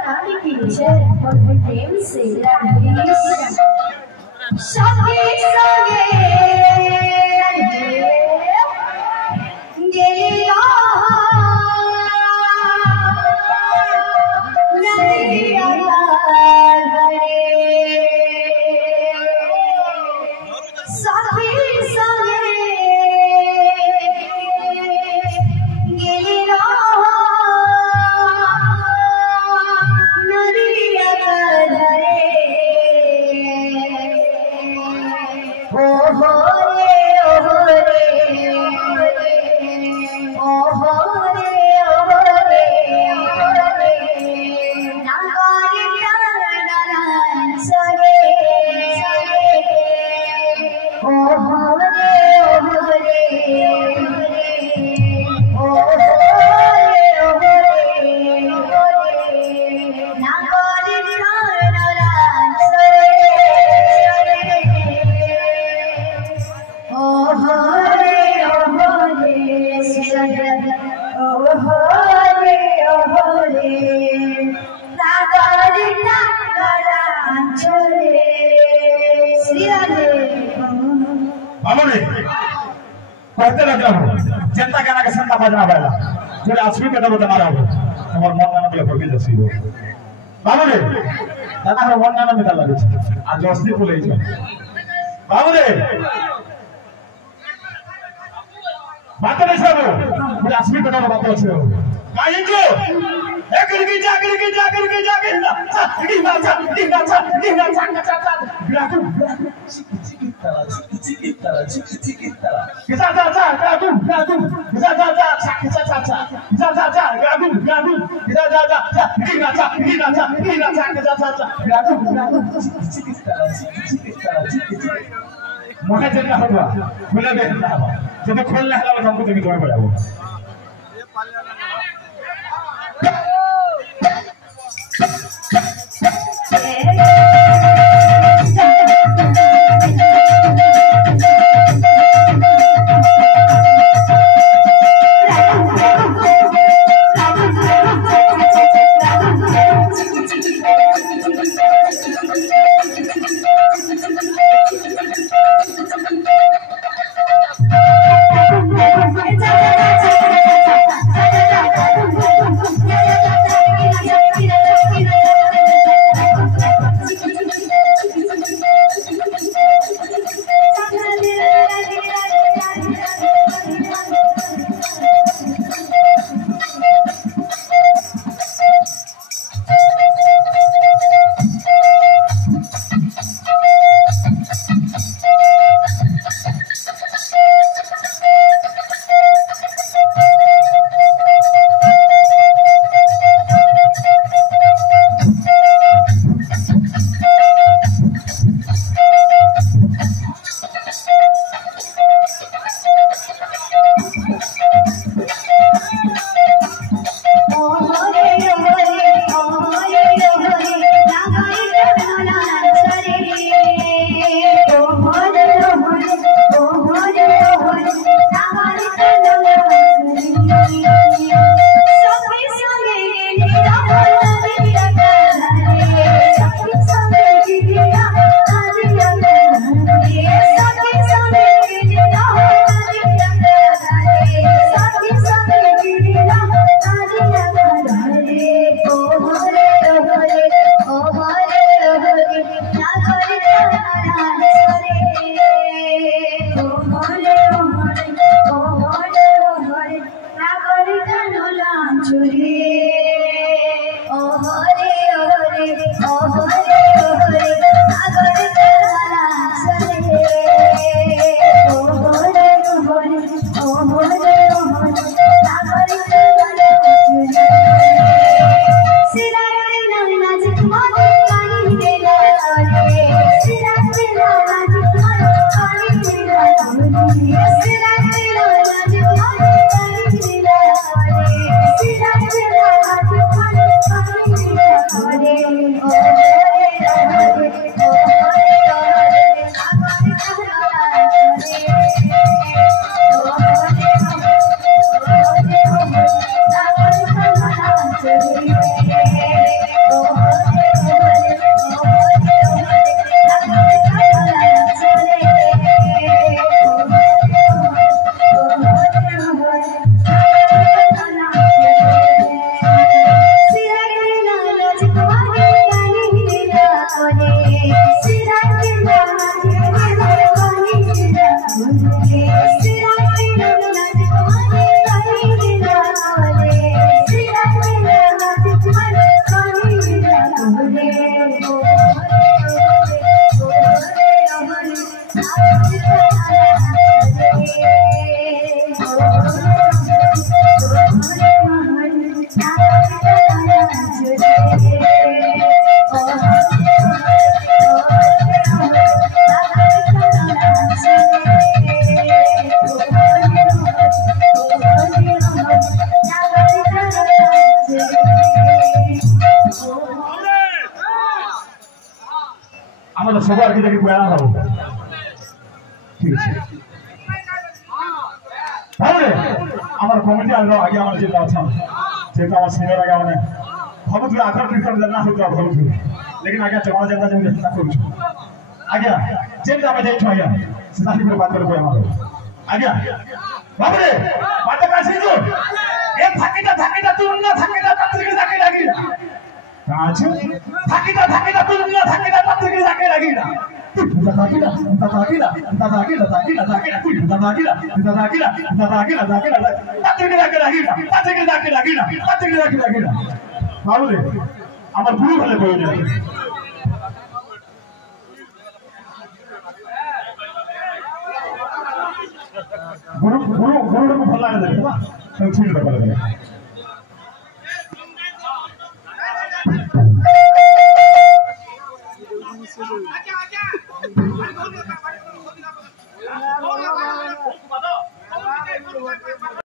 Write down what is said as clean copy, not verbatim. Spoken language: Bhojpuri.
बनाने की है और प्रेम से सगे सगे गेलिया नदिया हरे सगे सगे गेलिया नदिया हरे ओ हो रे ओ हो रे नागारे नारायण सरे ओ हो रे ओ नागारे नारायण सरे कहते लग जाओ जनता गाना के संता बजना वाला जो आसमी पे तो मारा हो हमर मन गाना बोले फरमिल जसी हो बाबू रे दादा हर मन गाना निकाल लगे आ जोस्ती बोले छ बाबू रे बात नहीं सब बोले आसमी पे तो बात हो काहे जो एक करके जाकर ना बिराकू मोटा चलना होगा बोले देखना होगा जब खोलने वाला हमको तो जोड़ पड़ा वो Oh, আমাদের সবার কি দেখি বেড়া হবো ঠিক আছে তাহলে আমার কমিটি আগে আগে আমার যেটা আছে যেটা আমার সিনিয়র আগে মানে ভাবো তুই আধার প্রিফার না হতো ভাবো তুই लेकिन आगे जमा जमा जब ना करूँ आगे जेल जामे जेल छुआ सिद्धांत पर बात करो हमारे आगे बाप रे बात कर सी जो ये थाकेटा तू ना थाकेटा तत्रिक जाके लगी काज थाकेटा तू ना थाकेटा तत्रिक जाके लगी ना थाकेटा तत्रिक जाके लगी ना बाबू रे আমার গুরু ভালো করে দেয় গুরু ভালো লাগে না ঠিক আছে